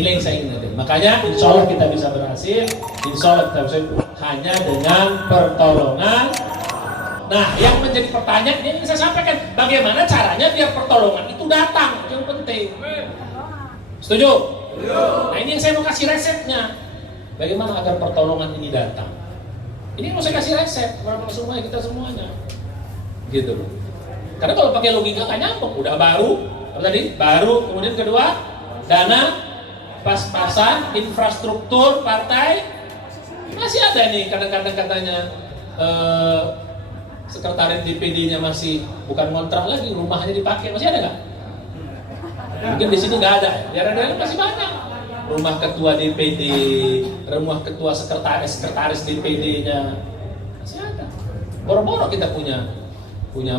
Ini yang saya ingin. Makanya insya Allah kita bisa berhasil. Insya Allah kita bisa hanya dengan pertolongan. Nah, yang menjadi pertanyaan ini saya sampaikan, bagaimana caranya biar pertolongan itu datang, itu yang penting. Setuju? Nah, ini yang saya mau kasih resepnya. Bagaimana agar pertolongan ini datang? Ini mau saya kasih resep kepada semuanya, kita semuanya. Gitu loh. Karena kalau pakai logika nggak nyambung. Udah baru, apa tadi? Baru, kemudian kedua, dana, pas-pasan, infrastruktur partai. Masih ada nih kadang-kadang katanya sekretaris DPD-nya masih bukan kontrak lagi, rumahnya dipakai, masih ada nggak? Mungkin di sini nggak ada, daerah-daerah masih banyak. Rumah ketua DPD, rumah ketua sekretaris DPD-nya masih ada. Boro-boro kita punya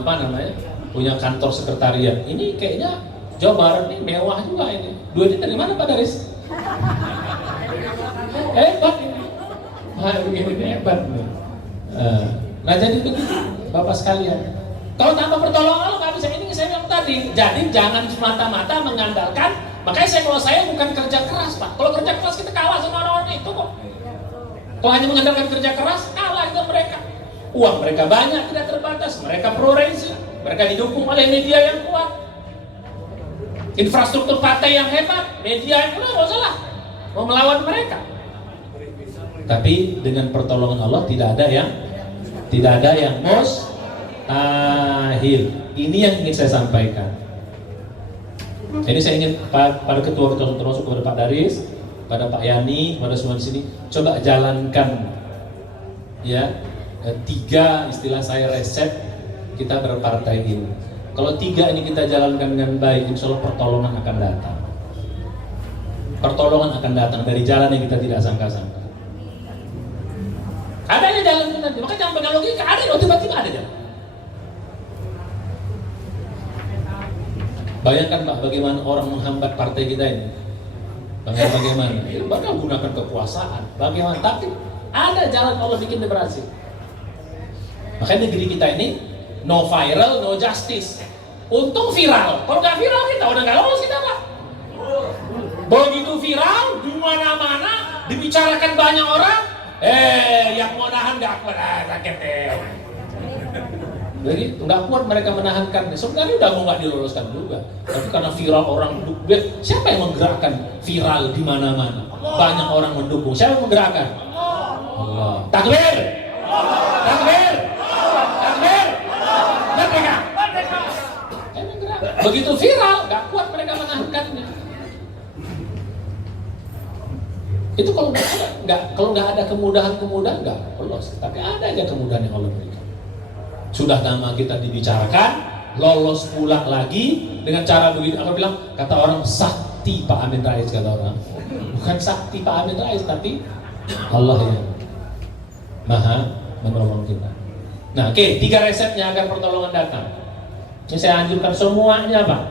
apa namanya? Punya kantor sekretariat. Ini kayaknya Jawa Barat ini mewah juga ini. Duitnya dari mana Pak Daris? Hebat ini. Wah, begini hebat nih. Nah jadi begitu Bapak sekalian. Kalau tanpa pertolongan nggak bisa. Ini saya bilang tadi. Jadi jangan semata-mata mengandalkan. Makanya kalau saya bukan kerja keras Pak. Kalau kerja keras kita kalah sama orang-orang itu kok. Kalau hanya mengandalkan kerja keras, kalah itu mereka. Uang mereka banyak, tidak terbatas. Mereka pro-raisi. Mereka didukung oleh media yang kuat. Infrastruktur partai yang hebat. Media yang kuat, nggak salah. Mau melawan mereka. Tapi dengan pertolongan Allah tidak ada yang mustahil. Ini yang ingin saya sampaikan. Jadi saya ingin pada ketua-ketua termasuk kepada Pak Daris, pada Pak Yani, kepada semua di sini, coba jalankan ya 3 istilah saya resep kita berpartai ini. Kalau 3 ini kita jalankan dengan baik, insya Allah pertolongan akan datang. Pertolongan akan datang dari jalan yang kita tidak sangka-sangka. Adanya jalan nanti, maka jangan pegang logika, ada loh, tiba-tiba ada jalan. Bayangkan Pak, bagaimana orang menghambat partai kita ini. Bagaimana? Ya, bakal gunakan kekuasaan. Bagaimana? Tapi ada jalan Allah bikin dia berhasil. Makanya negeri kita ini no viral, no justice. Untung viral. Kalau nggak viral kita udah nggak lolos kita Pak. Begitu viral, di mana-mana dibicarakan banyak orang. Yang mau nahan nggak kuat, sakit deh. Jadi nggak kuat mereka menahankan. Sebenarnya udah mau nggak diloloskan juga. Tapi karena viral orang dukung, siapa yang menggerakkan viral di mana-mana? Banyak orang mendukung. Siapa yang menggerakkan? Allah. Takbir, takbir, takbir, merdeka. Begitu viral, nggak kuat mereka menahankannya. Itu kalau nggak ada kemudahan nggak lolos. Tapi ada aja kemudahan yang Allah berikan. Sudah nama kita dibicarakan, lolos pula lagi dengan cara begitu. Aku bilang kata orang sakti Pak Amin Rais, kata orang. Bukan sakti Pak Amin Rais, tapi Allah yang Maha menolong kita. Nah, oke, 3 resepnya agar pertolongan datang. Ini saya anjurkan semuanya Pak.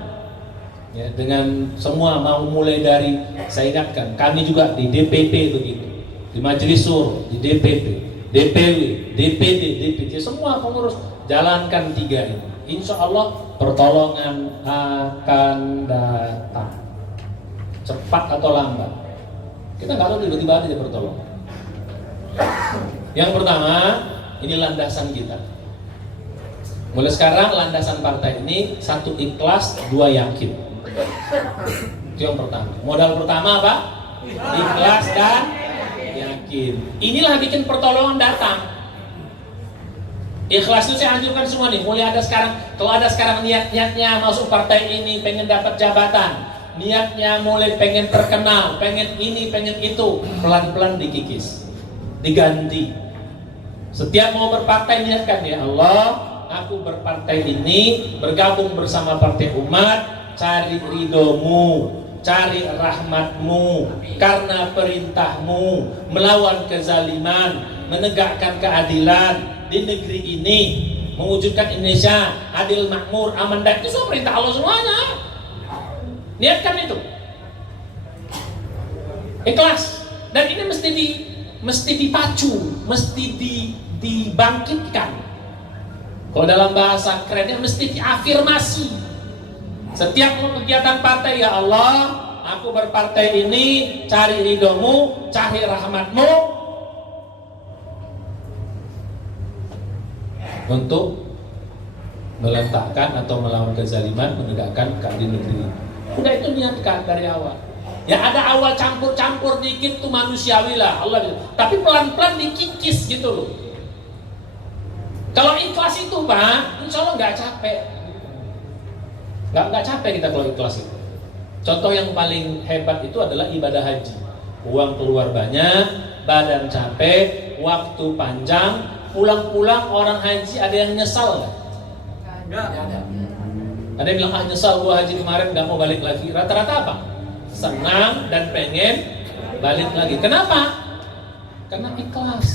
Ya, dengan semua mau mulai dari, saya ingatkan, kami juga di DPP begitu, di Majelis Suro, di DPP, DPW, DPD, DPC, semua pengurus jalankan 3 ini. Insya Allah pertolongan akan datang, cepat atau lambat. Kita nggak tahu tiba-tiba ada pertolongan. Yang pertama, ini landasan kita. Mulai sekarang landasan partai ini 1 ikhlas, 2 yakin. Itu yang pertama. Modal pertama apa? Ikhlas dan yakin. Inilah bikin pertolongan datang. Ikhlas itu saya anjurkan semua nih. Mulai ada sekarang. Kalau ada sekarang niatnya masuk partai ini, pengen dapat jabatan, niatnya mulai pengen terkenal, pengen ini, pengen itu, pelan-pelan dikikis, diganti. Setiap mau berpartai niatkan, ya Allah, aku berpartai ini, bergabung bersama partai umat, cari ridhomu, cari rahmatmu, karena perintahmu, melawan kezaliman, menegakkan keadilan di negeri ini, mewujudkan Indonesia adil, makmur, aman, dan itu semua perintah Allah semuanya. Niatkan itu, ikhlas, dan ini mesti dipacu, mesti dibangkitkan. Kalau dalam bahasa kerennya mesti diafirmasi. Setiap kegiatan partai, ya Allah, aku berpartai ini cari ridhomu, cari rahmatmu untuk meletakkan atau melawan kezaliman, menegakkan keadilan negeri. Udah itu niatkan dari awal. Ya ada awal campur-campur dikit tuh manusiawi lah Allah bilang. Tapi pelan-pelan dikikis gitu loh. Kalau ikhlas itu Pak, insya Allah nggak capek. Nggak capek kita kalau ikhlas itu. Contoh yang paling hebat itu adalah ibadah haji. Uang keluar banyak, badan capek, waktu panjang, pulang-pulang orang haji ada yang nyesal nggak? Ada yang bilang nyesal gua haji kemarin nggak mau balik lagi. Rata-rata apa? Senang dan pengen balik lagi. Kenapa? Karena ikhlas.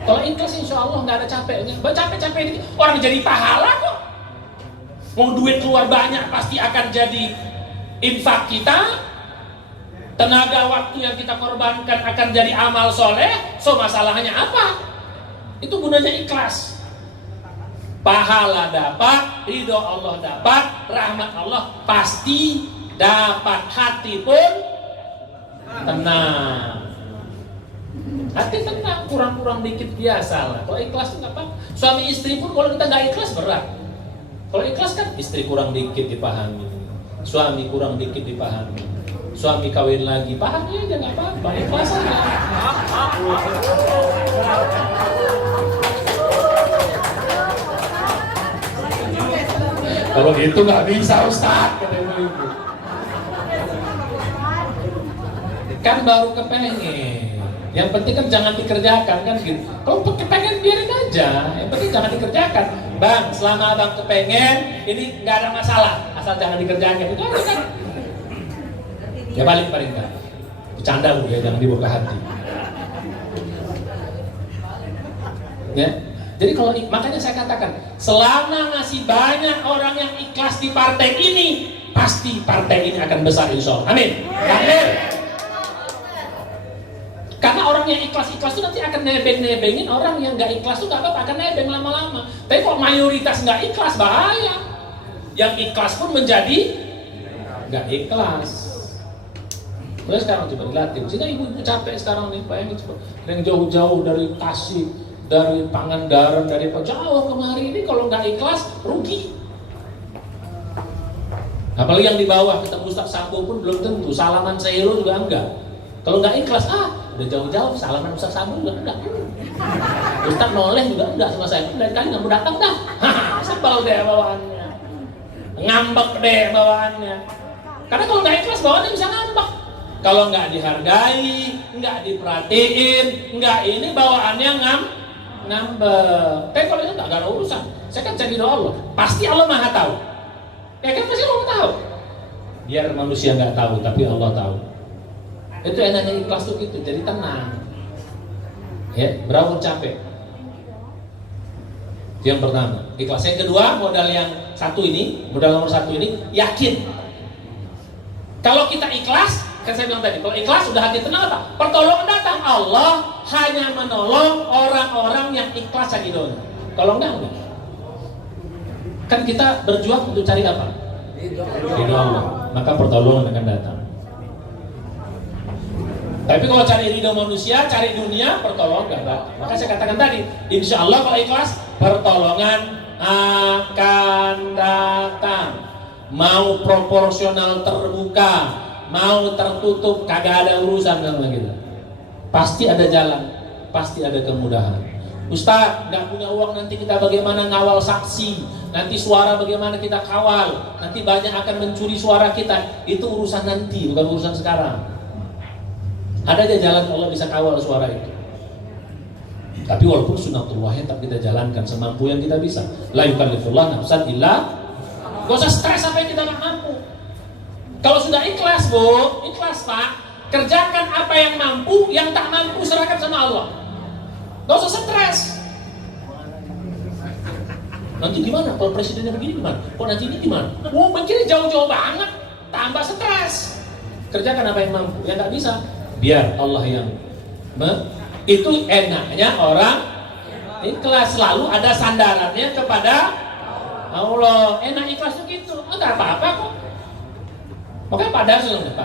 Kalau ikhlas insya Allah nggak ada capeknya. Capek-capek ini orang jadi pahala kok. Mau duit keluar banyak pasti akan jadi infak kita. Tenaga waktu yang kita korbankan akan jadi amal soleh. So masalahnya apa? Itu gunanya ikhlas. Pahala dapat, ridho Allah dapat, rahmat Allah pasti dapat, hati pun tenang. Hati tenang, kurang-kurang dikit biasa lah. Kalau ikhlas itu apa? Suami istri pun kalau kita nggak ikhlas berat. Kalau ikhlas kan istri kurang dikit dipahami, suami kurang dikit dipahami, suami kawin lagi pahami aja nggak apa-apa, ikhlas aja. Kalau gitu nggak bisa Ustaz, kata ibu-ibu. Kan baru kepengen. Yang penting kan jangan dikerjakan kan gitu. Kalau kepengen biarin aja. Yang penting jangan dikerjakan. Bang, selama abang kepengen, ini nggak ada masalah. Asal jangan dikerjakan. Itu aja kan. Ya paling kan. Bercanda lu ya, jangan dibuka hati. Ya. Jadi kalau makanya saya katakan, selama masih banyak orang yang ikhlas di partai ini, pasti partai ini akan besar insya Allah. Amin. Amin. Karena orang yang ikhlas-ikhlas itu nanti akan nebeng-nebengin orang yang nggak ikhlas itu nggak apa-apa, akan nebeng lama-lama. Tapi kalau mayoritas nggak ikhlas bahaya. Yang ikhlas pun menjadi nggak ikhlas. Mulai sekarang coba dilatih. Sehingga ibu-ibu capek sekarang nih, bayangin coba. Yang jauh-jauh dari Tasik, dari Pangandaran, dari jauh kemari ini kalau nggak ikhlas rugi. Apalagi yang di bawah ketemu Ustaz Sambo pun belum tentu, salaman Seyro juga enggak. Kalau nggak ikhlas, udah jauh-jauh salaman Ustaz Sambo juga enggak. Ustaz Noleh juga enggak sama saya. Dari kali nggak mau datang dah. Sebel deh bawaannya, ngambek deh bawaannya. Karena kalau nggak ikhlas bawaannya bisa ngambek. Kalau nggak dihargai, nggak diperhatiin, nggak ini bawaannya ngambek. Tapi kalau itu nggak ada urusan. Saya kan cari doa Allah. Pasti Allah Maha tahu. Ya kan pasti Allah tahu. Biar manusia nggak tahu, tapi Allah tahu. Itu enaknya ikhlas tuh gitu. Jadi tenang. Ya, berawal capek. Itu yang pertama. Ikhlas. Yang kedua, modal yang satu ini, modal nomor satu ini, yakin. Kalau kita ikhlas, kan saya bilang tadi, kalau ikhlas sudah hati tenang apa? Pertolongan datang. Allah hanya menolong orang-orang yang ikhlas ridhonya. Kalau enggak. Kan kita berjuang untuk cari apa? Ridho Allah. Maka pertolongan akan datang. Tapi kalau cari ridho manusia, cari dunia, pertolongan enggak datang. Maka saya katakan tadi, insya Allah kalau ikhlas, pertolongan akan datang. Mau proporsional terbuka, mau tertutup, kagak ada urusan sama kita. Pasti ada jalan, pasti ada kemudahan. Ustaz, nggak punya uang, nanti kita bagaimana ngawal saksi, nanti suara bagaimana kita kawal, nanti banyak akan mencuri suara kita. Itu urusan nanti, bukan urusan sekarang. Ada aja jalan Allah bisa kawal suara itu. Tapi walaupun sunatullah tetap kita jalankan semampu yang kita bisa. La yukallifullah nafsan illa. Gak usah stres sampai kita nggak mampu. Kalau sudah ikhlas Bu, ikhlas Pak, kerjakan apa yang mampu, yang tak mampu serahkan sama Allah. Gak usah stres. Nanti gimana? Kalau presidennya begini gimana? Kok nanti ini gimana? Mikirnya jauh-jauh banget, tambah stres. Kerjakan apa yang mampu, yang nggak bisa, biar Allah yang itu enaknya orang ikhlas, selalu ada sandarannya kepada Allah. Enak ikhlas tuh gitu, nggak apa-apa kok. Makanya Pak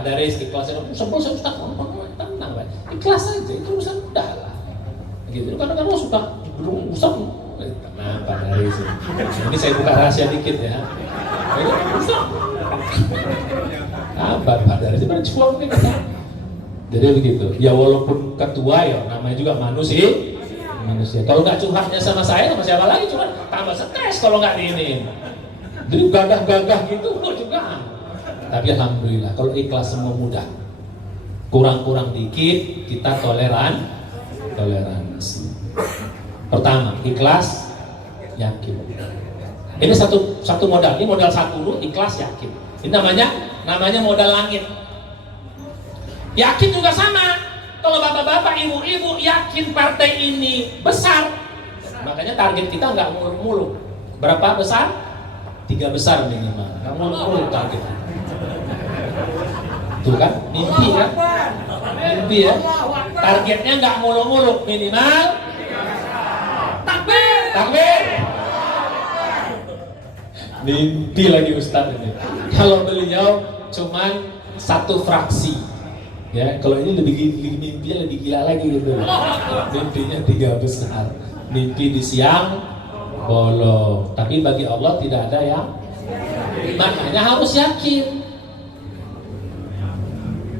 Daris ikhlas, sebel saya Ustaz, tenang Pak, ikhlas aja, itu urusan udah lah. Gitu, kadang-kadang suka Ustaz, nah Pak Daris, ini saya buka rahasia dikit ya. Ustaz, Pak Daris itu berjuang nih kan. Jadi begitu, ya walaupun ketua ya namanya juga manusia. Kalau nggak curhatnya sama saya, sama siapa lagi, cuma tambah stres kalau nggak diinin. Jadi gagah-gagah gitu juga. Tapi alhamdulillah, kalau ikhlas semua mudah. Kurang-kurang dikit, kita toleransi. Pertama, ikhlas, yakin. Ini satu modal. Ini modal satu dulu, ikhlas, yakin. Ini namanya modal langit. Yakin juga sama. Kalau bapak-bapak, ibu-ibu yakin partai ini besar, makanya target kita nggak muluk-muluk. Berapa besar? 3 besar minimal. Nggak muluk-muluk target. Tuh kan, mimpi kan? Mimpi ya. Targetnya nggak muluk-muluk, minimal. Takbir. Mimpi lagi Ustaz ini. Kalau beliau cuman satu fraksi. Ya, kalau ini mimpinya lebih gila lagi gitu. Mimpinya 3 besar. Mimpi di siang bolong. Tapi bagi Allah tidak ada yang. Makanya harus yakin.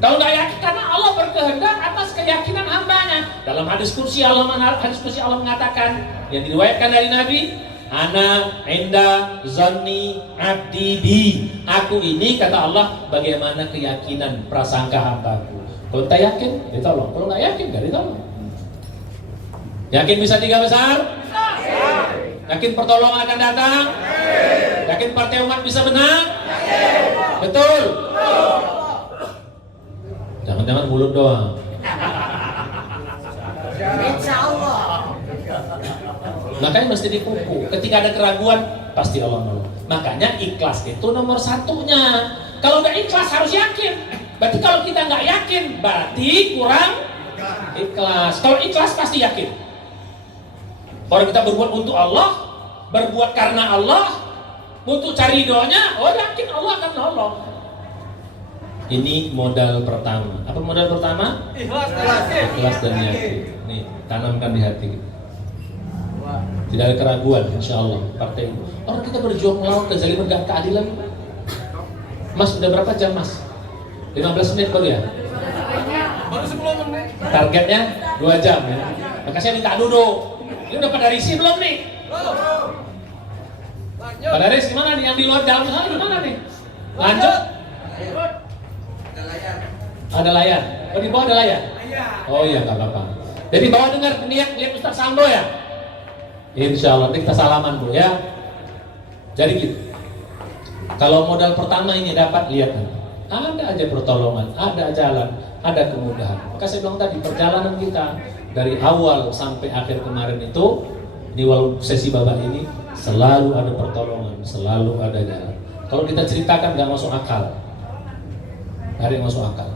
Kalau nggak yakin, karena Allah berkehendak atas keyakinan hambanya. Dalam hadis kursi Allah mengatakan yang diriwayatkan dari Nabi, Ana inda zanni abdi bi. Aku ini kata Allah bagaimana keyakinan prasangka hambaku. Kalau tak yakin, ditolong. Kalau nggak yakin, nggak ditolong. Yakin bisa 3 besar? Yakin pertolongan akan datang? Yakin partai umat bisa menang? Betul? Jangan-jangan mulut doang. Insya Allah. Makanya mesti dipupuk. Ketika ada keraguan, pasti Allah nolong. Makanya ikhlas itu nomor satunya. Kalau nggak ikhlas harus yakin. Berarti kalau kita nggak yakin, berarti kurang ikhlas. Kalau ikhlas pasti yakin. Kalau kita berbuat untuk Allah, berbuat karena Allah, untuk cari ridhonya, oh yakin Allah akan nolong. Ini modal pertama. Apa modal pertama? Ikhlas dan yakin. Nih, tanamkan di hati. Tidak ada keraguan, insya Allah. Partai ini. Orang kita berjuang melawan kezaliman dan keadilan. Mas, udah berapa jam Mas? 15 menit baru ya? Baru 10 menit. Targetnya 2 jam ya. Maka saya minta duduk. Ini udah pada risi belum nih? Pada risi gimana nih? Yang di luar dalam sana gimana nih? Lanjut? Ada layar? Oh di bawah ada layar? Oh iya nggak apa-apa. Jadi bawah dengar lihat Ustaz Sambo ya? Insya Allah nanti kita salaman Bu ya. Jadi gitu. Kalau modal pertama ini dapat, lihat ada aja pertolongan, ada jalan, ada kemudahan. Maka saya bilang tadi perjalanan kita dari awal sampai akhir kemarin itu di walau sesi babak ini selalu ada pertolongan, selalu ada jalan. Kalau kita ceritakan nggak masuk akal, nggak ada yang masuk akal.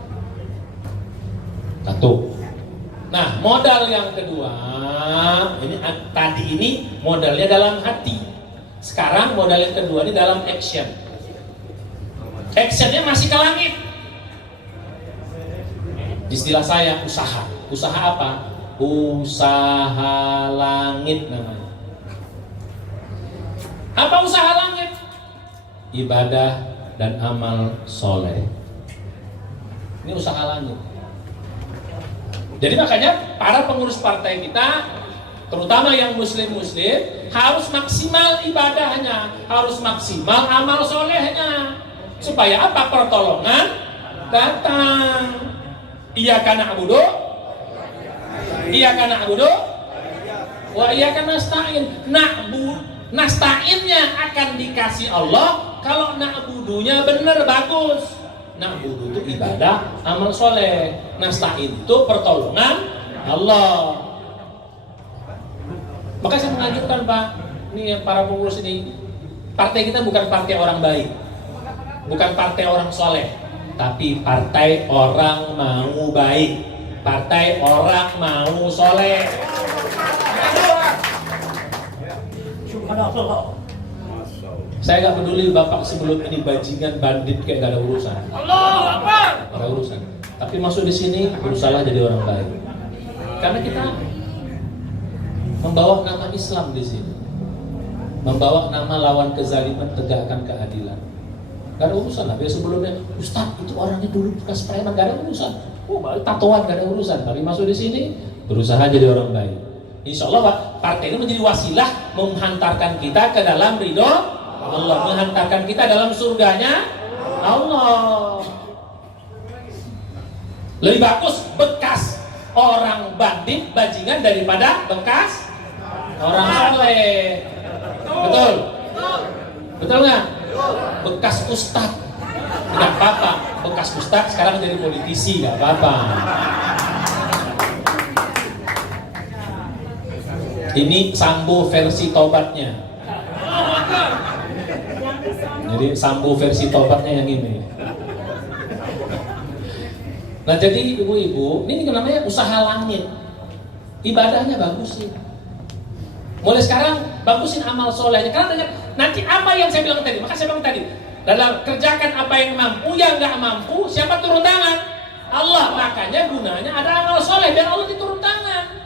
Satu. Nah modal yang kedua ini tadi ini modalnya dalam hati. Sekarang modal yang kedua ini dalam action. Actionnya masih ke langit. Istilah saya usaha. Usaha apa? Usaha langit namanya. Apa usaha langit? Ibadah dan amal soleh. Ini usaha langit. Jadi makanya para pengurus partai kita, terutama yang muslim-muslim, harus maksimal ibadahnya, harus maksimal amal solehnya. Supaya apa? Pertolongan datang. Iyyaka na'budu wa iyyaka nasta'in. Nasta'innya akan dikasih Allah kalau na'budunya benar bagus. Na'budu itu ibadah, amal soleh. Nasta'in itu pertolongan Allah. Maka saya menganjurkan Pak, ini yang para pengurus ini, partai kita bukan partai orang baik, bukan partai orang soleh, tapi partai orang mau baik, partai orang mau soleh. Saya nggak peduli bapak sebelum ini bajingan, bandit, kayak gak ada urusan. Allahu Akbar. Gak ada urusan. Tapi masuk di sini berusaha jadi orang baik. Karena kita membawa nama Islam di sini, membawa nama lawan kezaliman, tegakkan keadilan. Gak ada urusan lah. Biar sebelumnya, Ustaz itu orangnya dulu bekas preman, gak ada urusan. Oh, tatoan gak ada urusan. Tapi masuk di sini berusaha jadi orang baik. Insya Allah Pak, partai ini menjadi wasilah menghantarkan kita ke dalam ridho Allah, menghantarkan kita dalam surganya Allah. Lebih bagus bekas orang bandit bajingan daripada bekas orang soleh. Betul? Betul nggak? Bekas ustad nggak apa-apa. Bekas ustad sekarang jadi politisi nggak apa-apa. Ini Sambo versi tobatnya. Jadi Sambo versi tobatnya yang ini. Nah jadi ibu-ibu, ini namanya usaha langit. Ibadahnya bagusin. Mulai sekarang bagusin amal solehnya. Karena nanti apa yang saya bilang tadi, maka saya bilang tadi, dalam kerjakan apa yang mampu, yang nggak mampu, siapa turun tangan? Allah. Makanya gunanya ada amal soleh biar Allah diturun tangan.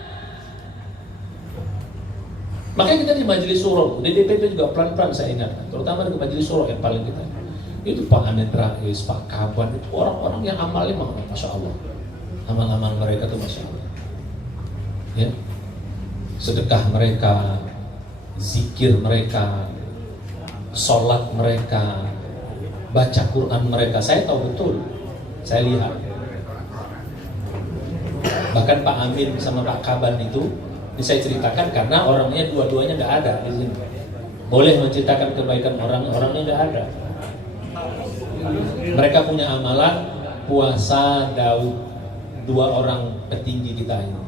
Makanya kita di Majelis Suro, di DPP juga pelan-pelan saya ingatkan, terutama di Majelis Suro yang paling kita. Itu Pak Anet Rais, Pak Kaban, itu orang-orang yang amalnya Masya Allah. Amal-amal mereka itu Masya Allah. Ya. Sedekah mereka, zikir mereka, sholat mereka, baca Quran mereka, saya tahu betul, saya lihat. Bahkan Pak Amin sama Pak Kaban itu, ini saya ceritakan karena orangnya dua-duanya nggak ada di sini. Boleh menceritakan kebaikan orang-orangnya nggak ada. Mereka punya amalan puasa Daud, dua orang petinggi kita ini,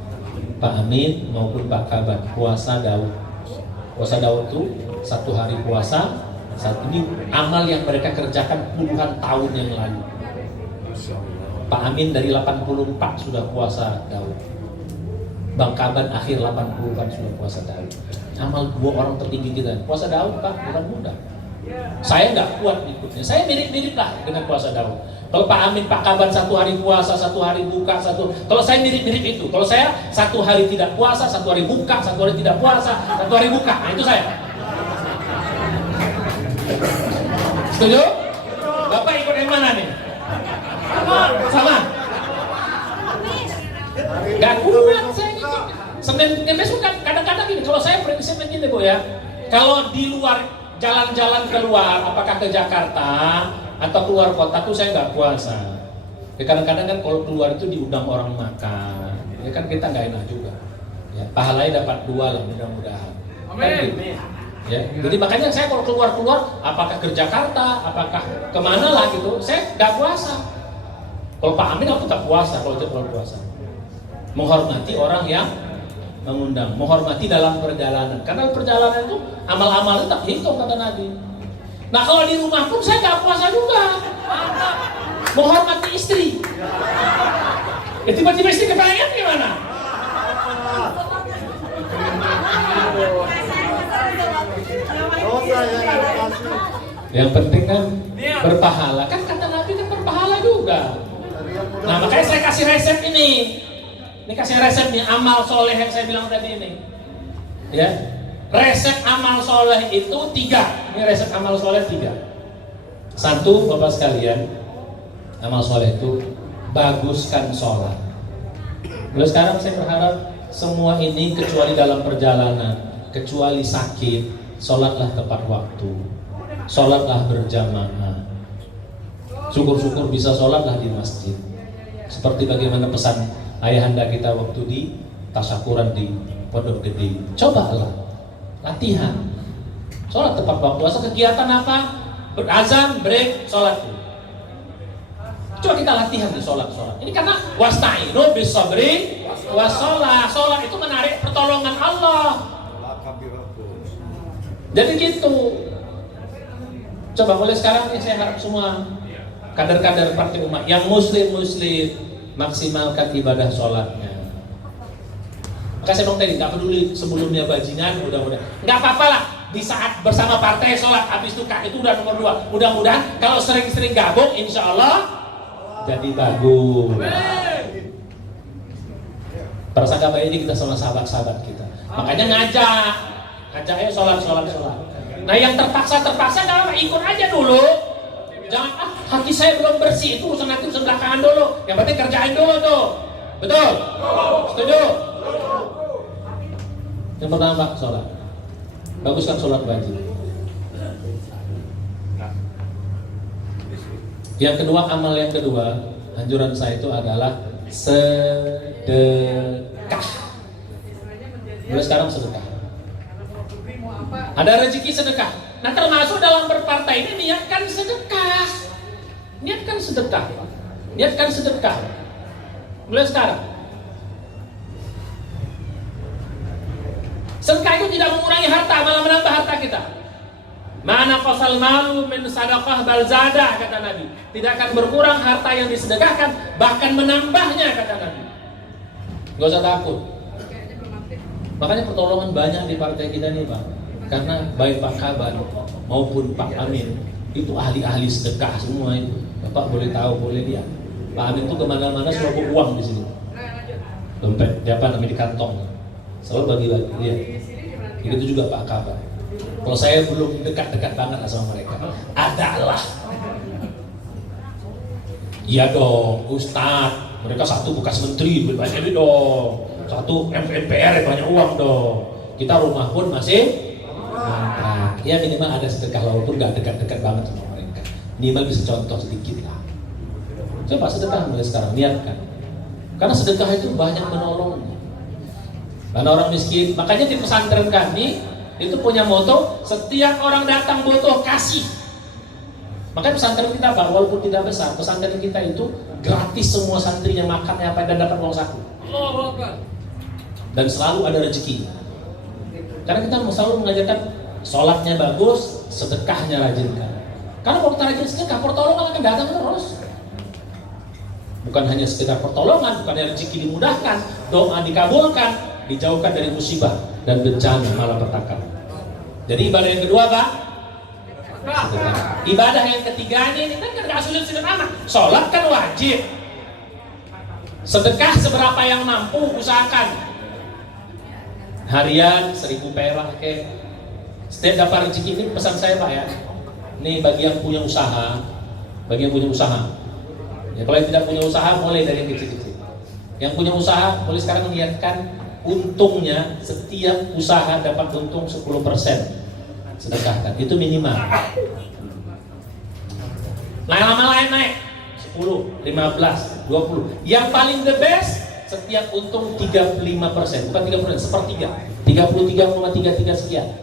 Pak Amin maupun Pak Kaban, puasa Daud. Puasa Daud itu 1 hari puasa, saat ini amal yang mereka kerjakan puluhan tahun yang lalu. Pak Amin dari 84 sudah puasa Daud. Bang Kaban akhir 80-an sudah puasa Daud. Amal 2 orang tertinggi kita. Puasa Daud Pak bukan mudah. Saya nggak kuat ikutnya. Saya mirip-mirip lah dengan puasa Daud. Kalau Pak Amin, Pak Kaban 1 hari puasa, 1 hari buka, kalau saya mirip-mirip itu. Kalau saya 1 hari tidak puasa, 1 hari buka, 1 hari tidak puasa, 1 hari buka. Nah itu saya. Setuju? Bapak ikut yang mana nih? Sama? Gak kuat saya gitu. Senin besok kan kadang-kadang gini. Kalau saya prinsipnya gini Bu ya. Kalau di luar jalan-jalan keluar, apakah ke Jakarta atau keluar kota tuh saya nggak puasa. Ya, kadang-kadang kan kalau keluar itu diundang orang makan. Ya kan kita nggak enak juga. Ya, pahalanya dapat 2 lah mudah-mudahan. Amin. Ya, jadi makanya saya kalau keluar-keluar, apakah ke Jakarta, apakah kemana lah gitu, saya nggak puasa. Kalau Pak Amin aku tak puasa kalau keluar puasa. Menghormati orang yang mengundang, menghormati dalam perjalanan. Karena perjalanan itu amal-amal itu tak hitung kata Nabi. Nah kalau di rumah pun saya nggak puasa juga. Menghormati istri. Ya tiba-tiba istri kepengen gimana? Yang penting kan berpahala. Kan kata Nabi kan berpahala juga. Nah makanya saya kasih resep ini. Ini kasih resep nih amal soleh yang saya bilang tadi ini. Ya, resep amal soleh itu 3. Ini resep amal soleh 3. 1, Bapak sekalian, amal soleh itu baguskan sholat. Lalu sekarang saya berharap semua ini kecuali dalam perjalanan, kecuali sakit, sholatlah tepat waktu, sholatlah berjamaah. Syukur-syukur bisa sholatlah di masjid. Seperti bagaimana pesan ayahanda kita waktu di tasyakuran di Pondok Gede. Cobalah latihan sholat tepat waktu. Asal kegiatan apa? Berazan, break, sholat. Coba kita latihan di sholat. Ini karena wasta'inu bisabri wassalah. Sholat itu menarik pertolongan Allah. Jadi gitu. Coba mulai sekarang nih saya harap semua kader-kader partai umat yang muslim maksimalkan ibadah sholatnya. Maka saya bilang tadi, gak peduli sebelumnya bajingan, mudah-mudahan. Gak apa-apa lah, di saat bersama partai sholat, habis itu itu udah nomor 2. Mudah-mudahan kalau sering-sering gabung, insya Allah jadi bagus. Prasangka baik ini kita sama sahabat-sahabat kita. Makanya ngajak ayo sholat. Nah yang terpaksa kalau ikut aja dulu. Jangan hati saya belum bersih, itu urusan nanti urusan belakangan dulu. Yang penting kerjain dulu tuh. Betul? Setuju? Yang pertama sholat. Baguskan sholat wajib. Yang kedua, amal yang kedua, anjuran saya itu adalah sedekah. Mulai sekarang sedekah. Ada rezeki sedekah. Nah termasuk dalam berpartai ini niatkan sedekah. Mulai sekarang. Sedekah itu tidak mengurangi harta, malah menambah harta kita. Mana qasal malu min sadaqah bal zada, kata Nabi. Tidak akan berkurang harta yang disedekahkan, bahkan menambahnya, kata Nabi. Gak usah takut. Makanya pertolongan banyak di partai kita nih, Pak. Karena baik Pak Kaban maupun Pak Amin itu ahli-ahli sedekah semua itu. Bapak boleh tahu, boleh lihat. Pak Amin itu kemana-mana selalu uang di sini. Dompet, namanya di kantong. Selalu bagi-bagi. Lihat. Begitu juga Pak Kaban. Kalau saya belum dekat-dekat banget sama mereka, adalah. Iya dong, Ustadz. Mereka satu bekas menteri, banyak duit dong. Satu MPR, banyak uang dong. Kita rumah pun masih mantap. Ya minimal ada sedekah, walaupun gak dekat-dekat banget sama mereka. Minimal bisa contoh sedikit lah. Coba sedekah mulai sekarang, niatkan. Karena sedekah itu banyak menolong. Karena orang miskin, makanya di pesantren kami itu punya moto, setiap orang datang butuh kasih. Makanya pesantren kita, Pak, walaupun tidak besar, pesantren kita itu gratis, semua santrinya makannya apa dan dapat uang saku. Dan selalu ada rezeki. Karena kita selalu mengajarkan sholatnya bagus, sedekahnya rajinkan. Karena kalau kita rajin sedekah, pertolongan akan datang terus. Bukan hanya sekedar pertolongan, bukan hanya rezeki dimudahkan, doa dikabulkan, dijauhkan dari musibah dan bencana malapetaka. Jadi ibadah yang kedua, Pak, sedekah. Ibadah yang ketiga ini kan gak sulit-sulit amat. Sholat kan wajib. Sedekah seberapa yang mampu, usahakan. Harian 1.000 perak ke. Setiap dapat rezeki, ini pesan saya, Pak, ya. Ini bagi yang punya usaha, Ya, kalau yang tidak punya usaha, mulai dari yang kecil-kecil. Yang punya usaha, mulai sekarang mengingatkan untungnya, setiap usaha dapat untung 10%. Sedekahkan, itu minimal. Lama-lama lain naik 10, 15, 20. Yang paling the best, setiap untung 35%, bukan 30%, sepertiga, 33,33 sekian.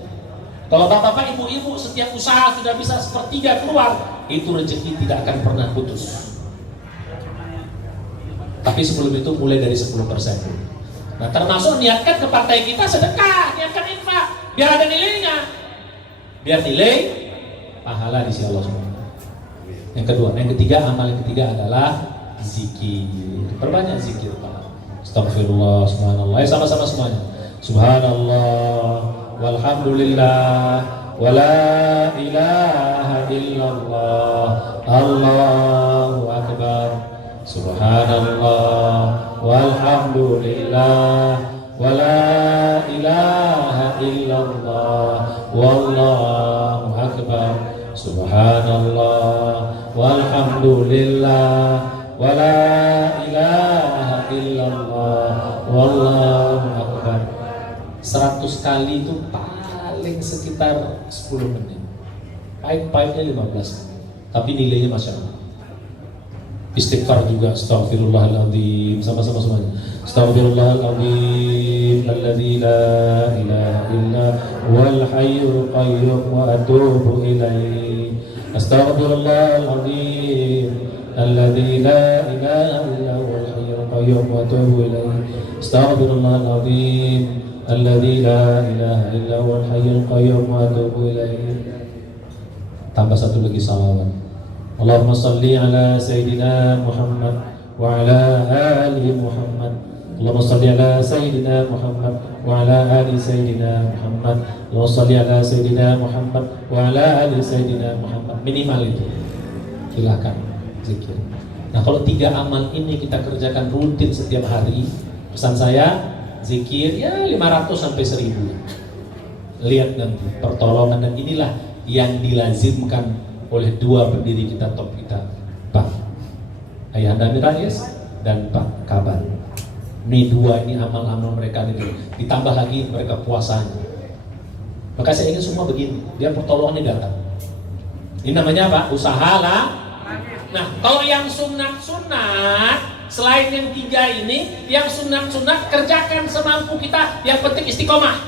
Kalau bapak-bapak, ibu-ibu setiap usaha sudah bisa sepertiga keluar, itu rezeki tidak akan pernah putus. Tapi sebelum itu mulai dari 10%. Nah, termasuk niatkan ke partai kita sedekah, niatkan infak, biar ada nilainya, biar nilai pahala di sisi Allah SWT. Yang kedua, yang ketiga, amal yang ketiga adalah zikir. Perbanyak zikir, Pak. Astagfirullah, subhanallah. Sama-sama semuanya. Subhanallah, walhamdulillah, wala ilaha illallah, Allahu akbar. Subhanallah, walhamdulillah, wala ilaha illallah, wallahu akbar. Subhanallah, walhamdulillah, wala ilaha illallah, wallahu akbar. 100 kali itu paling sekitar 10 menit. Pahit-pahitnya 15 menit. Tapi nilainya Masya Allah. Istighfar juga, astaghfirullahaladzim. Sama-sama semuanya. Astaghfirullahaladzim, alladzi la ilaha illa huwal hayyul qayyum wa atubu ilaih. Astaghfirullahaladzim, alladzi la ilaha illa huwal hayyul qayyum wa atubu ilaih. Astaghfirullahaladzim, alladzi la ilaha illa huwal hayyul qayyum wa atubu ilaih. Tambah satu lagi salawat. Allahumma salli ala Sayyidina Muhammad wa ala ali Muhammad Allahumma shalli ala Sayyidina Muhammad wa ala ali Sayyidina Muhammad. Allahumma shalli ala Sayyidina Muhammad wa ala ali Sayyidina Muhammad. Minimal itu. Silakan zikir. Nah, kalau 3 amal ini kita kerjakan rutin setiap hari, pesan saya zikir ya 500 sampai 1000. Lihat nanti pertolongan, dan inilah yang dilazimkan oleh 2 pendiri kita top kita, Pak Ayahanda Amir Rais dan Pak Kaban. Ini 2 ini amal-amal mereka itu. Ditambah lagi mereka puasanya. Maka saya ingin semua begini, biar pertolongannya datang. Ini namanya apa? Usaha lah. Nah, kalau yang sunat-sunat, selain yang 3 ini, yang sunat-sunat kerjakan semampu kita. Yang penting istiqomah.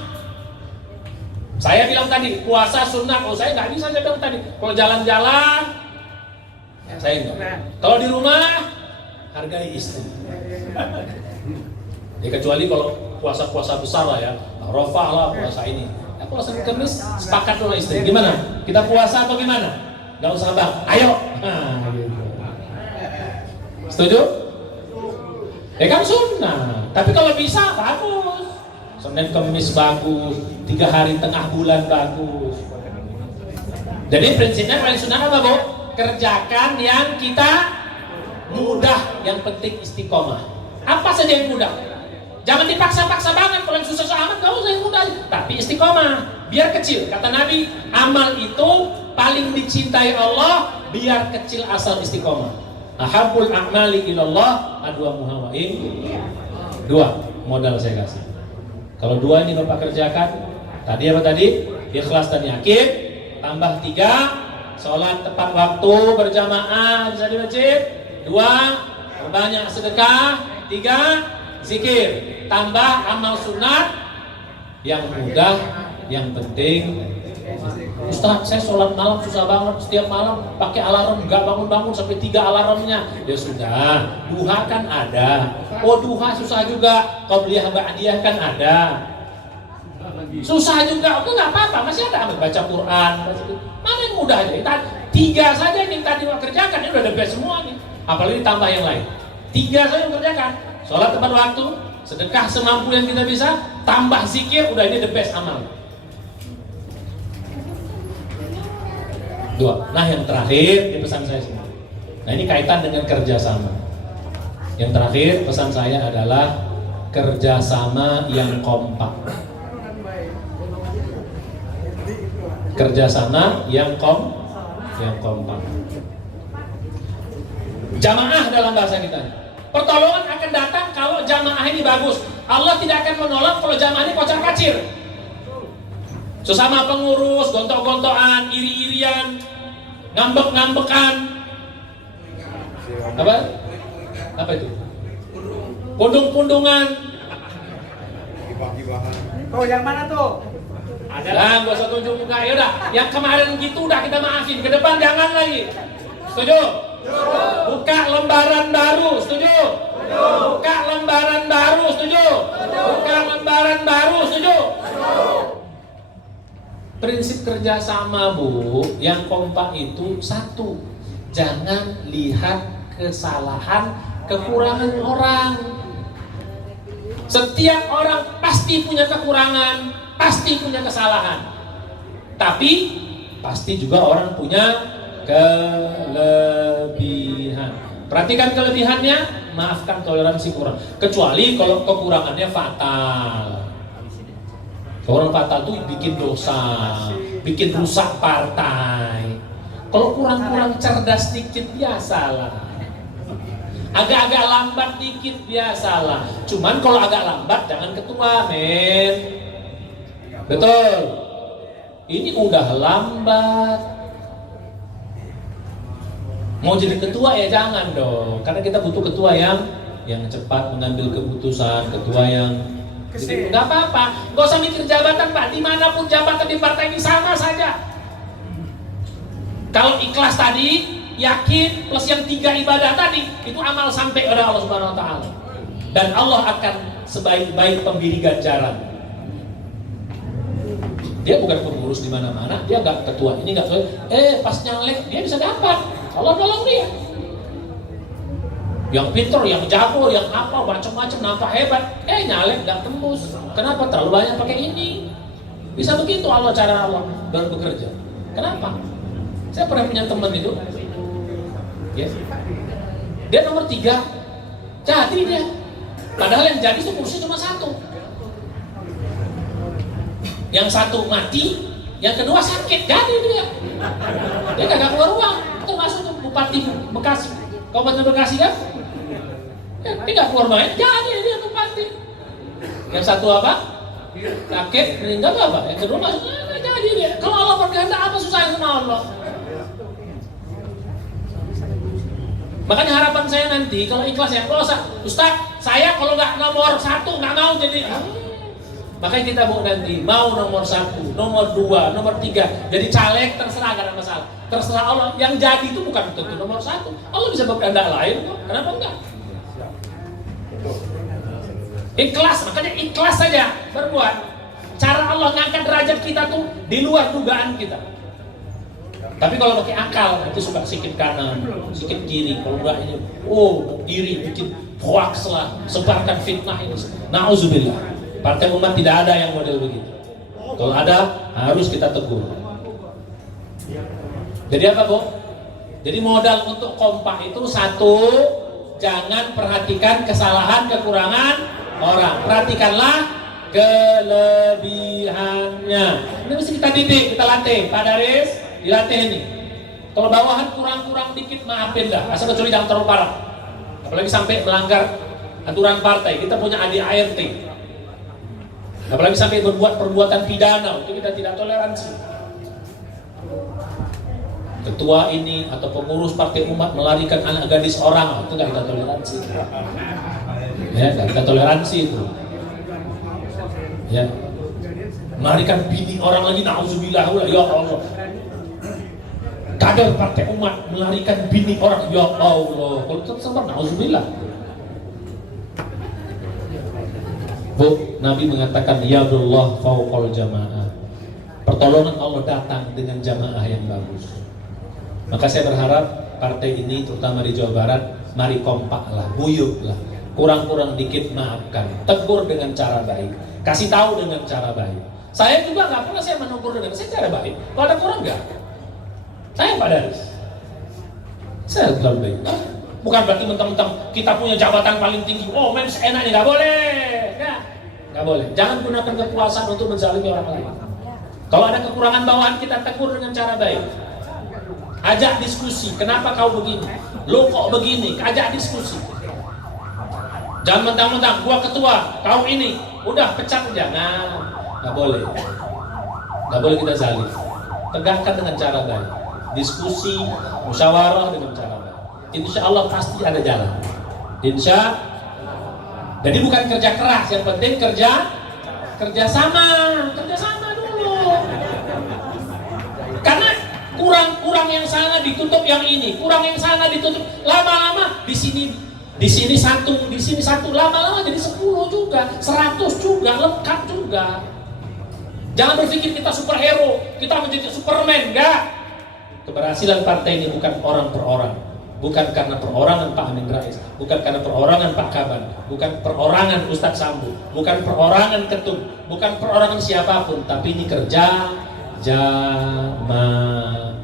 Saya bilang tadi, puasa sunat. Oh, saya nggak bisa, saya bilang tadi. Kalau jalan-jalan, saya enggak. Kalau di rumah, hargai istri. Ya, kecuali kalau puasa-puasa besar lah ya, Arafah lah puasa ini. Ya, puasa Kamis sepakat sama istri. Gimana? Kita puasa atau gimana? Gak usah bang, ayo. Nah, gitu. Setuju? Ya kan sunnah. Tapi kalau bisa bagus. Senin Kamis bagus, 3 hari tengah bulan bagus. Jadi prinsipnya paling sunnah apa, Bu? Kerjakan yang kita mudah, yang penting istiqomah. Apa saja yang mudah. Jangan dipaksa-paksa banget. Kalau yang susah amat gak usah yang mudah. Tapi istiqomah, biar kecil. Kata Nabi, amal itu paling dicintai Allah biar kecil asal istiqomah. Ahabul a'mali ilallah adwamuha wa in. 2 modal saya kasih. Kalau 2 ini Bapak kerjakan, tadi apa tadi? Ikhlas dan yakin. Tambah 3, sholat tepat waktu berjamaah bisa di masjid. 2, perbanyak sedekah. 3, zikir. Tambah amal sunat yang mudah, yang penting. Ustaz, saya sholat malam susah banget, setiap malam pakai alarm, nggak bangun-bangun sampai 3 alarmnya. Ya sudah, duha kan ada. Oh, duha susah juga. Qabliyah ba'diyah kan ada. Susah juga, oh nggak apa-apa, masih ada baca Quran. Mana yang mudah aja? 3 saja yang tadi mau kerjakan, ini udah the best semua nih. Apalagi tambah yang lain. 3 saja yang kerjakan. Sholat tepat waktu, sedekah semampu yang kita bisa, tambah zikir, udah ini the best amal. 2. Nah, yang terakhir ini pesan saya semua. Nah, ini kaitan dengan kerjasama. Yang terakhir pesan saya adalah kerjasama yang kompak. Kerjasama yang kompak. Jamaah dalam bahasa kita. Pertolongan akan datang kalau jamaah ini bagus. Allah tidak akan menolong kalau jamaah ini kocar-kacir. Sesama pengurus, gontok-gontokan, iri-irian, ngambek-ngambekan. Apa? Apa itu? Pundung-pundungan. Oh, yang mana tuh? Ada lah, gak usah tunjuk muka. Ya udah, yang kemarin gitu udah kita maafin. Ke depan jangan lagi. Setuju? Buka lembaran baru. Setuju? Buka lembaran baru. Setuju? Buka lembaran baru. Setuju? Prinsip kerjasama, Bu, yang kompak itu 1, jangan lihat kesalahan, kekurangan orang. Setiap orang pasti punya kekurangan, pasti punya kesalahan. Tapi pasti juga orang punya kelebihan. Perhatikan kelebihannya, maafkan toleransi kurang. Kecuali kalau kekurangannya fatal. Orang fatal tuh bikin dosa, bikin rusak partai. Kalau kurang-kurang cerdas dikit biasalah. Agak-agak lambat dikit biasalah. Cuman kalau agak lambat jangan ketua, men. Betul. Ini udah lambat. Mau jadi ketua ya jangan dong. Karena kita butuh ketua yang cepat mengambil keputusan, ketua yang jadi nggak apa-apa, nggak usah mikir jabatan Pak. Dimanapun jabatan di partai ini sama saja. Kalau ikhlas tadi, yakin plus yang 3 ibadah tadi, itu amal sampai kepada Allah Subhanahu Wa Taala. Dan Allah akan sebaik-baik pemberi ganjaran. Dia bukan pengurus di mana-mana, dia nggak ketua ini nggak pas nyalek dia bisa dapat. Allah tolong dia. yang pintar, yang jago, yang apa, macam-macam, nampak hebat, nyalek nggak tembus. Kenapa? Terlalu banyak pakai ini. Bisa begitu cara Allah dalam bekerja. Kenapa? Saya pernah punya teman itu, ya, dia nomor 3, jadi dia. Padahal yang jadi itu kursi cuma 1. Yang 1 mati, yang kedua sakit, jadi dia. Dia kagak keluar uang. Itu masuk tuh Bupati Bekasi, Kabupaten Bekasi kan? Ya, dia nggak keluar main, jadi dia Bupati. Yang 1 apa? Sakit, meninggal apa? Yang kedua masuk, jadi dia. Kalau Allah berkehendak, apa susahnya sama Allah? Makanya harapan saya nanti kalau ikhlas ya, kalau Ustaz, saya kalau nggak nomor 1 nggak mau jadi. Makanya kita mau nomor 1, nomor 2, nomor 3 jadi caleg, terserah, gak ada masalah. Terserah Allah. Yang jadi itu bukan tentu nomor 1. Allah bisa berkehendak lain kok. Kenapa enggak? Ikhlas, makanya ikhlas saja berbuat. Cara Allah ngangkat derajat kita tuh di luar dugaan kita. Tapi kalau pakai akal itu suka sikit kanan, sikit kiri. Kalau enggak ini, iri, bikin hoax lah, sebarkan fitnah ini. Nauzubillah. Partai umat tidak ada yang model begitu. Kalau ada, harus kita tegur. Jadi apa, Bu? Jadi modal untuk kompak itu 1, jangan perhatikan kesalahan, kekurangan orang. Perhatikanlah kelebihannya. Ini mesti kita didik, kita latih. Pak Daris, dilatih ini. Kalau bawahan kurang-kurang dikit, maafin dah. Asal kecuali jangan terlalu parah. Apalagi sampai melanggar aturan partai. Kita punya ADART. Apalagi sampai berbuat perbuatan pidana, itu kita tidak toleransi. Ketua ini atau pengurus partai umat melarikan anak gadis orang, itu nggak kita toleransi. Ya, nggak kita toleransi itu. Ya, melarikan bini orang lagi, nauzubillah, ya Allah. Kader partai umat melarikan bini orang, ya Allah. Kalau tetap sama, nauzubillah. Bu, Nabi mengatakan yadullah fauqal jamaah. Pertolongan Allah datang dengan jamaah yang bagus. Maka saya berharap partai ini terutama di Jawa Barat, mari kompaklah, guyuplah. Kurang-kurang dikit maafkan, tegur dengan cara baik, kasih tahu dengan cara baik. Saya juga nggak pernah saya menegur dengan cara baik. Kalau ada kurang nggak? Saya Pak Daris, saya selalu baik. Bukan berarti mentang-mentang kita punya jabatan paling tinggi, men seenaknya, nggak boleh. Nggak boleh. Jangan gunakan kekuasaan untuk menzalimi orang lain. Kalau ada kekurangan bawahan, kita tegur dengan cara baik. Ajak diskusi. Kenapa kau begini? Lo kok begini? Ajak diskusi. Jangan mentang-mentang gua ketua, kau ini, udah pecat aja. Nah, nggak boleh. Nggak boleh kita zalim. Tegakkan dengan cara baik. Diskusi, musyawarah dengan cara baik. Insya Allah pasti ada jalan. Jadi bukan kerja keras, yang penting kerja sama dulu. Karena kurang yang sana ditutup yang ini, kurang yang sana ditutup. Lama-lama di sini 1, di sini 1, lama-lama jadi 10 juga, 100 juga, lengkap juga. Jangan berpikir kita superhero, kita menjadi superman, enggak. Keberhasilan partai ini bukan orang per orang. Bukan karena perorangan Pak Amin Rais, bukan karena perorangan Pak Kaban, bukan perorangan Ustadz Sambu, bukan perorangan Ketum, bukan perorangan siapapun, tapi ini kerja jamaah.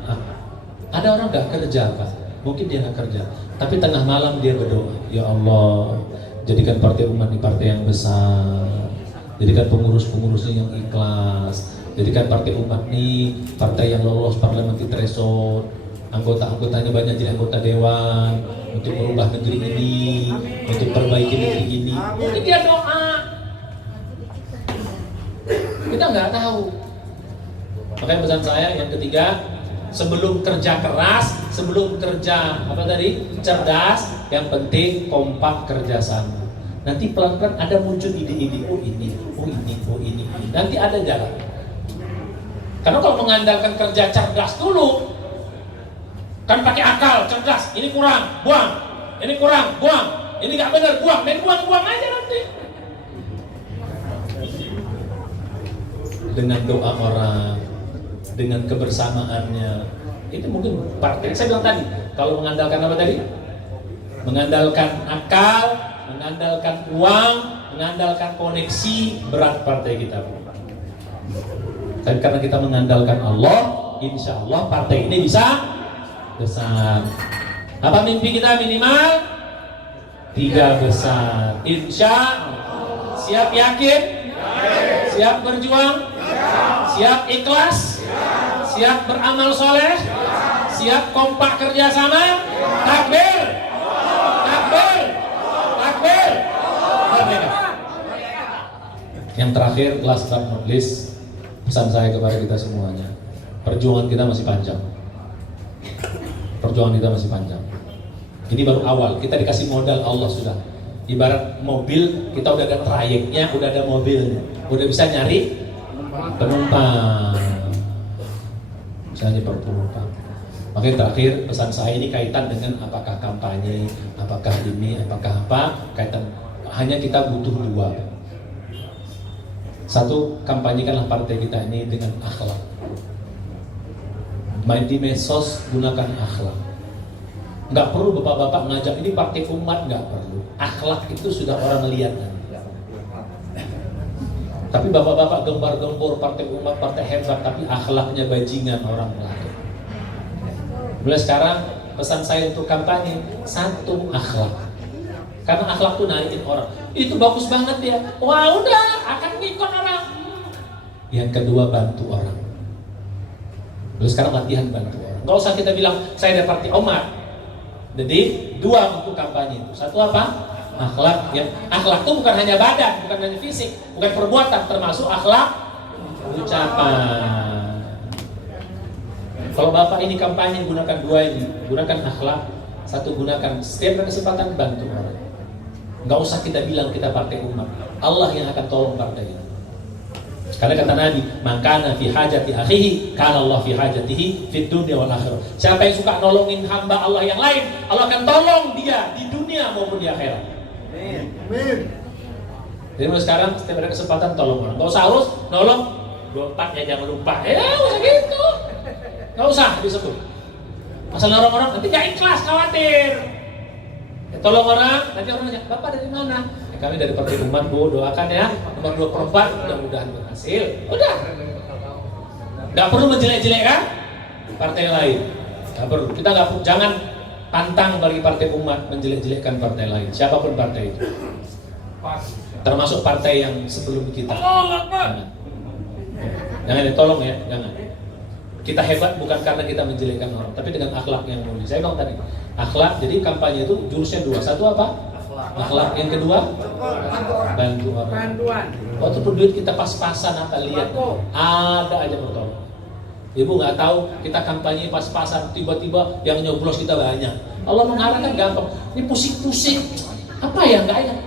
Ada orang nggak kerja Pak, mungkin dia nggak kerja, tapi tengah malam dia berdoa, ya Allah, jadikan partai umat ini partai yang besar, jadikan pengurus-pengurusnya yang ikhlas, jadikan partai umat ini partai yang lolos parliamentary threshold. Anggota-anggotanya banyak jadi anggota dewan untuk merubah negeri ini, untuk perbaiki negeri ini. Mungkin dia doa. Kita nggak tahu. Makanya pesan saya yang ketiga, sebelum kerja keras, sebelum kerja cerdas, yang penting kompak kerjasama. Nanti pelan-pelan ada muncul ide-ide, ini. Nanti ada jalan. Karena kalau mengandalkan kerja cerdas dulu, kan pakai akal, cerdas, ini kurang, buang, ini kurang, buang, ini nggak benar, buang, dan buang aja nanti. Dengan doa orang, dengan kebersamaannya, itu mungkin partai. Saya bilang tadi, kalau mengandalkan apa tadi? mengandalkan akal, mengandalkan uang, mengandalkan koneksi, berat partai kita. Tapi karena kita mengandalkan Allah, insya Allah partai ini bisa besar. Apa mimpi kita? Minimal 3 besar. Insya Allah. Siap yakin? Siap berjuang? Siap ikhlas? Siap beramal soleh? Siap kompak kerjasama? Takbir! Takbir! Takbir! Merdeka. Yang terakhir, last but not least, pesan saya kepada kita semuanya, perjuangan kita masih panjang. Perjuangan kita masih panjang. Ini baru awal, kita dikasih modal Allah sudah. Ibarat mobil, kita udah ada trayeknya, udah ada mobilnya, udah bisa nyari penumpang. Bisa nyari penumpang. Makanya terakhir pesan saya ini kaitan dengan apakah kampanye, apakah ini, apakah apa, kaitan hanya kita butuh 2. Satu, kampanyekanlah partai kita ini dengan akhlak. Main di medsos, gunakan akhlak. Nggak perlu bapak-bapak ngajak ini partai umat, nggak perlu. Akhlak itu sudah orang lihat. Tapi bapak-bapak gembar-gembor partai umat, partai hebat, tapi akhlaknya bajingan orang lain. Mulai sekarang pesan saya untuk kampanye, 1, akhlak. Karena akhlak itu naikin orang. Itu bagus banget ya. Wah udah, akan ngikut orang. Yang kedua, bantu orang. Lalu sekarang latihan bantu orang. Nggak usah kita bilang saya dari partai umat. Jadi 2 untuk kampanye itu. 1 apa? Akhlak. Ya. Akhlak itu bukan hanya badan, bukan hanya fisik, bukan perbuatan, termasuk akhlak ucapan. Kalau bapak ini kampanye gunakan 2 ini, gunakan akhlak. 1, gunakan setiap kesempatan bantu orang. Nggak usah kita bilang kita partai umat. Allah yang akan tolong partai ini. Karena kata Nabi, "Mangkana fi hajati akhihi, kana Allah fi hajatihi fid dunya wal akhirah." Siapa yang suka nolongin hamba Allah yang lain, Allah akan tolong dia di dunia maupun di akhirat. Amin. Jadi mulai sekarang setiap ada kesempatan tolong orang. Nggak usah harus nolong 24 ya, jangan lupa. Ya usah gitu. Nggak usah disebut. Asal nolong orang nanti nggak ikhlas, khawatir. Ya, tolong orang, nanti orang nanya, "Bapak dari mana?" Ya, kami dari Partai Umat, Bu, doakan ya nomor 24 mudah-mudahan berhasil. Udah. Nggak perlu menjelek-jelekkan partai lain. Nggak perlu. Kita nggak perlu. Jangan pantang bagi Partai Umat menjelek-jelekkan partai lain. Siapapun partai itu. Termasuk partai yang sebelum kita. Jangan ditolong ya, jangan. Kita hebat bukan karena kita menjelekkan orang, tapi dengan akhlak yang mulia. Saya bilang tadi, akhlak. Jadi kampanye itu jurusnya 2. 1 apa? Akhlak. Yang kedua, bantu orang. Waktu duit kita pas-pasan, apa lihat, ada aja bertolong. Ibu nggak tahu kita kampanye pas-pasan, tiba-tiba yang nyoblos kita banyak. Allah mengarahkan gampang. Ini pusing-pusing. Apa ya nggak enak?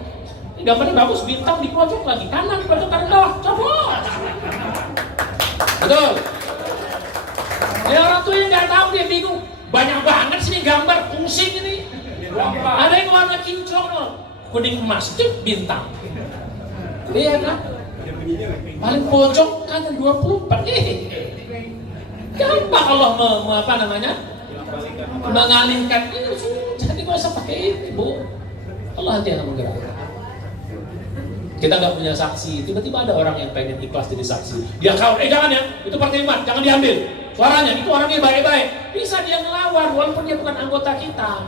Ini gambarnya bagus, bintang di pojok lagi, kanan di pojok kanan bawah, coblos. Betul. Ya orang tua yang nggak tahu, dia bingung. Banyak banget sini gambar, pusing ini. Ada yang warna kinclong, kuning emas, bintang. Iya kan? Paling pojok kanan 24. Gampang Allah mengalihkan ini. Jadi nggak usah pakai itu, Bu. Allah yang menggerakkan. Kita nggak punya saksi, tiba-tiba ada orang yang pengen ikhlas jadi saksi. Dia kau, jangan ya, itu partai umat, jangan diambil. Suaranya, itu orangnya baik-baik. Bisa dia ngelawan, walaupun dia bukan anggota kita.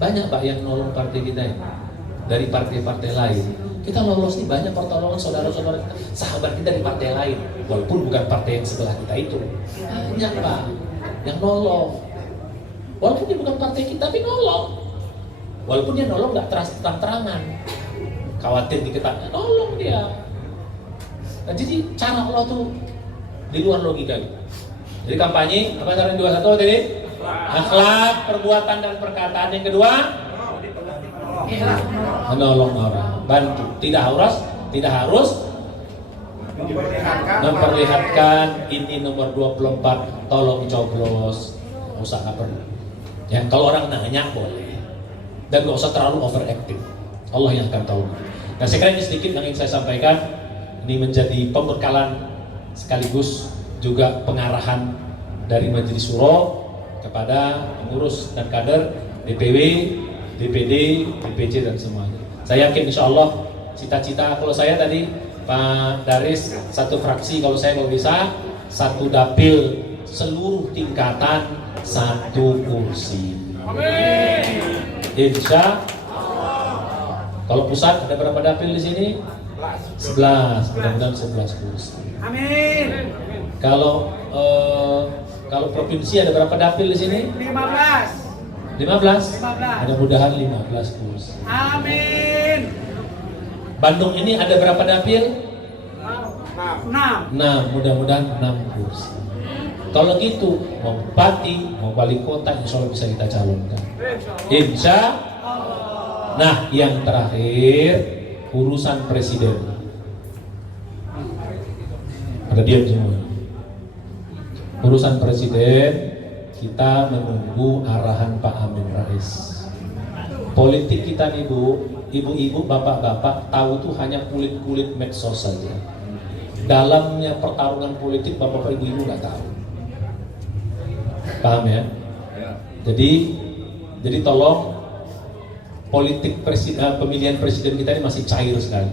Banyak Pak yang nolong partai kita ya. Dari partai-partai lain. Kita lolos nih banyak pertolongan saudara-saudara kita, sahabat kita di partai lain. Walaupun bukan partai yang sebelah kita itu. Banyak Pak yang nolong. Walaupun dia bukan partai kita, tapi nolong. Walaupun dia nolong nggak terang-terangan. Khawatir diketahui, nolong dia. Nah, jadi cara Allah tuh di luar logika itu. Jadi kampanye, apa cara 21 tadi? Akhlak, perbuatan dan perkataan. Yang kedua, menolong orang, bantu. Tidak harus memperlihatkan ini nomor 24, tolong coblos. Nggak usah, nggak perlu. Ya, kalau orang nanya boleh. Dan nggak usah terlalu overactive. Allah yang akan tahu. Nah, saya kira ini sedikit yang ingin saya sampaikan. Ini menjadi pembekalan sekaligus juga pengarahan dari Majelis Syuro kepada pengurus dan kader DPW, DPD, DPC dan semuanya. Saya yakin insya Allah cita-cita kalau saya tadi Pak Daris satu fraksi, kalau saya kalau bisa satu dapil seluruh tingkatan satu kursi. Insya kalau pusat ada berapa dapil di sini? 11, mudah-mudahan 11 kursi. Amin. Kalau provinsi ada berapa dapil di sini? 15. 15? Mudah-mudahan 15 kursi. Amin. Bandung ini ada berapa dapil? 6. Nah, mudah-mudahan 6 kursi. Kalau gitu, mau bupati, mau wali kota, insya Allah bisa kita calonkan. Insya Allah. Nah, yang terakhir, urusan presiden. Ada diam semua. Urusan presiden, kita menunggu arahan Pak Amin Rais. Politik kita nih Bu, ibu-ibu, bapak-bapak tahu tuh hanya kulit-kulit medsos saja. Dalamnya pertarungan politik bapak-bapak ibu-ibu nggak tahu. Paham ya? Jadi tolong politik pemilihan presiden kita ini masih cair sekali.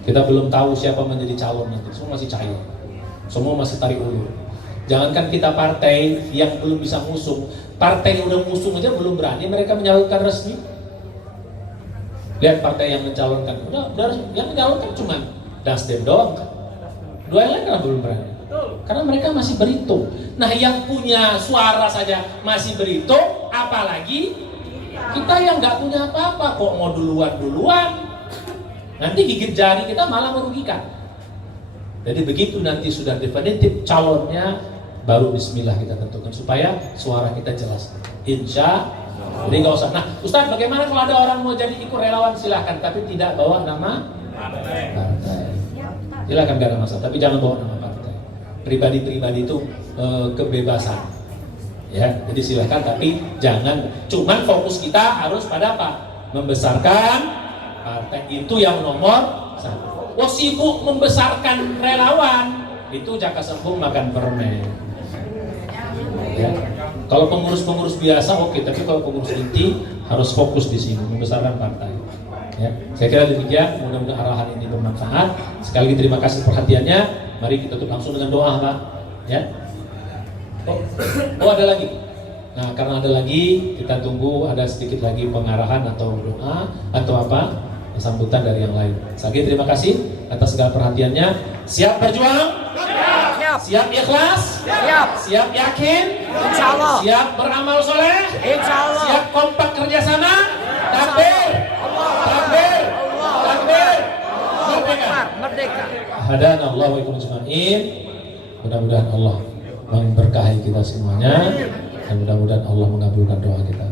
Kita belum tahu siapa menjadi calon nanti, semua masih cair. Semua masih tarik ulur. Jangankan kita partai yang belum bisa ngusung, partai yang udah ngusung aja belum berani mereka menyalurkan resmi. Lihat partai yang mencalonkan, udah yang mencalonkan cuma Nasdem doang kan. Dua yang lain kan belum berani. Karena mereka masih berhitung. Nah, yang punya suara saja masih berhitung, apalagi kita yang nggak punya apa-apa kok mau duluan. Nanti gigit jari kita malah merugikan. Jadi begitu nanti sudah definitif calonnya, baru bismillah kita tentukan supaya suara kita jelas. Insya Allah. Jadi nggak usah. Nah, Ustaz, bagaimana kalau ada orang mau jadi ikut relawan, silahkan, tapi tidak bawa nama partai. Silahkan, gak ada masalah, tapi jangan bawa nama partai. Pribadi-pribadi itu kebebasan. Ya, jadi silahkan, tapi jangan. Cuman fokus kita harus pada apa? Membesarkan partai, itu yang nomor satu. Oh, sibuk membesarkan relawan, itu jaka sembung makan permen. Ya. Kalau pengurus-pengurus biasa oke, tapi kalau pengurus inti harus fokus di sini membesarkan partai. Ya, saya kira demikian. Mudah-mudahan arahan ini bermanfaat. Sekali lagi terima kasih perhatiannya. Mari kita tutup langsung dengan doa, Pak. Ya. Oh, ada lagi. Nah, karena ada lagi, kita tunggu ada sedikit lagi pengarahan atau doa atau apa sambutan dari yang lain. Sekali terima kasih atas segala perhatiannya. Siap berjuang? Siap. Siap ikhlas? Siap. Siap yakin? Insya Allah. Siap beramal soleh? Insya Allah. Siap kompak kerjasama? Takbir! Takbir! Takbir! Merdeka. Hadana Allah wa ikum ajma'in. Mudah-mudahan Allah memberkahi kita semuanya dan mudah-mudahan Allah mengabulkan doa kita.